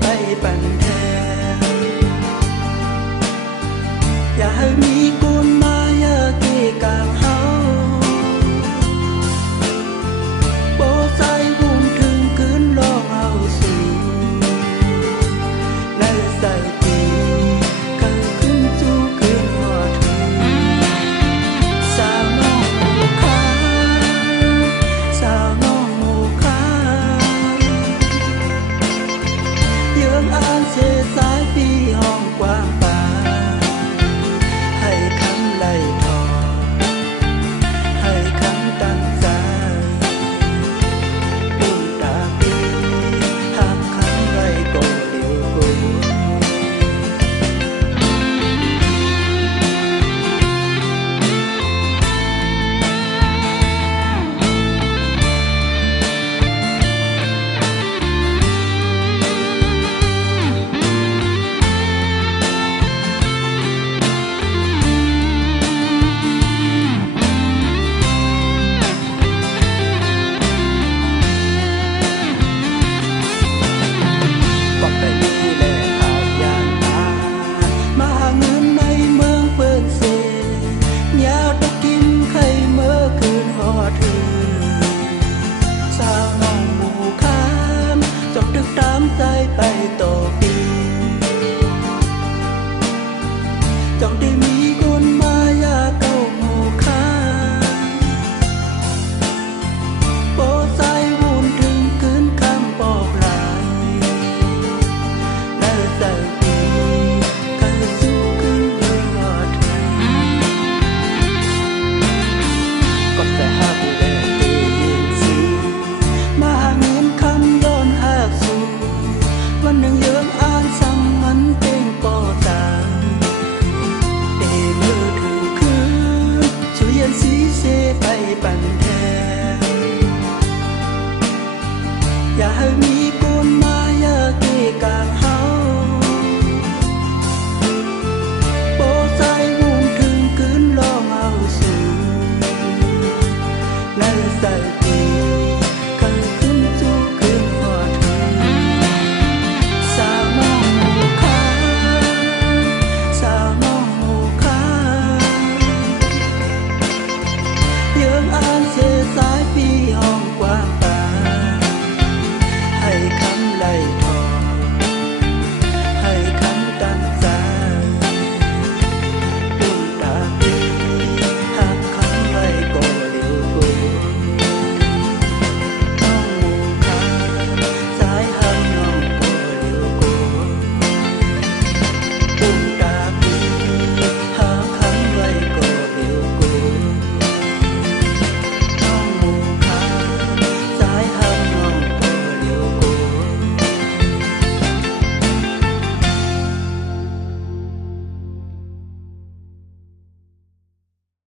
ไปปั่นแทนอย่าให้มีกุนมาอย่าเกะกางเฮาโบใส่หุ่นถึงคืนลองเอาสู่ในใส่ปีกันขึ้นสู่คืนหัวถึงสาวน้องโมคาสาวน้องโมคาเยื้องอ่านเสสายปีห้องกว้างป่าให้คำไล่ทอให้คำตั้งใจปุ่นตาปีหักคำไว้ก็เดียวกู บอกแต่ดีแลหากยานตามาหาเงินในเมืองเปิดเสยาวตะกินไข่เมื่อคืนหอดถึงสาวน้องหมู่คามจบตึกตามใจไปต่อปีจงได้มีคนมายาเก้าหมู่คามโปใส่วุ่นถึงคืนคำบอกลาและใส่ปีกันสู้ขึ้นเมื่อหอดถึงก็แต่หากแลตียินสีมาหาเงินคำย้อนหากสู่วันหนึ่ง